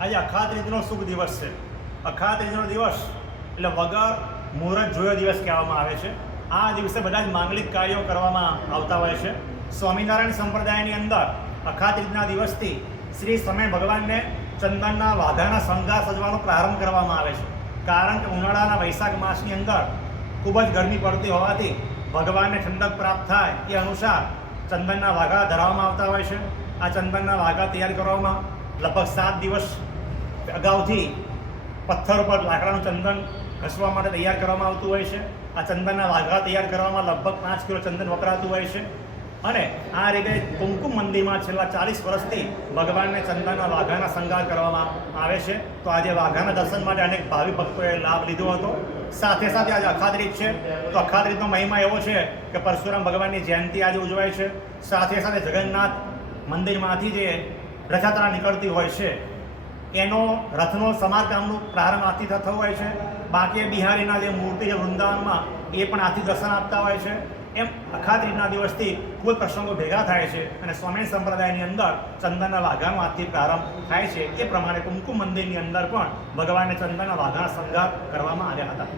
આજે અખાત ત્રીજનો શુભ દિવસ છે. અખાત ત્રીજનો દિવસ એટલે વગર મુહૂર્ત જોયો દિવસ કહેવામાં આવે છે. આ દિવસે બધા જ માંગલિક કાર્યો કરવામાં આવતા હોય છે. સ્વામિનારાયણ સંપ્રદાયની અંદર અખાત ત્રીજના દિવસથી શ્રી સ્વામિનારાયણ ભગવાનને ચંદનના વાઘાના શણગાર સજવાનો પ્રારંભ કરવામાં આવે છે. કારણ કે ઉનાળાના વૈશાખ માસની અંદર ખૂબ જ ગરમી પડતી હોવાથી ભગવાનને ઠંડક પ્રાપ્ત થાય એ અનુસાર ચંદનના વાઘા ધરાવવામાં આવતા હોય છે. આ ચંદનના વાઘા તૈયાર કરવામાં લગભગ 7 દિવસ અગાઉથી પથ્થર ઉપર લાકડાનું ચંદન ઘસવા માટે તૈયાર કરવામાં આવતું હોય છે. આ ચંદનના વાઘા તૈયાર કરવામાં લગભગ 5 કિલો ચંદન વપરાતું હોય છે. અને આ રીતે કુમકુમ મંદિરમાં છેલ્લા 40 વર્ષથી ભગવાનને ચંદનના વાઘાના શણગાર કરવામાં આવે છે. તો આજે વાઘાના દર્શન માટે અનેક ભાવિ ભક્તોએ લાભ લીધો હતો. સાથે સાથે આજે અખાત ત્રીજ છે. તો અખાત ત્રીજનો મહિમા એવો છે કે પરશુરામ ભગવાનની જયંતિ આજે ઉજવાય છે. સાથે સાથે જગન્નાથ મંદિરમાંથી જે રથયાત્રા નીકળતી હોય છે એનો રથનો સમારકામનું પ્રારંભ આથી થતો હોય છે. બાકી બિહારીના જે મૂર્તિ છે વૃંદાવનમાં એ પણ આથી દર્શન આપતા હોય છે. એમ અખાત ત્રીજના દિવસથી કોઈ પ્રસંગો ભેગા થાય છે અને સ્વામિનારાયણ સંપ્રદાયની અંદર ચંદનના વાઘાનો આજથી પ્રારંભ થાય છે. એ પ્રમાણે કુમકુમ મંદિરની અંદર પણ ભગવાનને ચંદનના વાઘાના શણગાર કરવામાં આવ્યા હતા.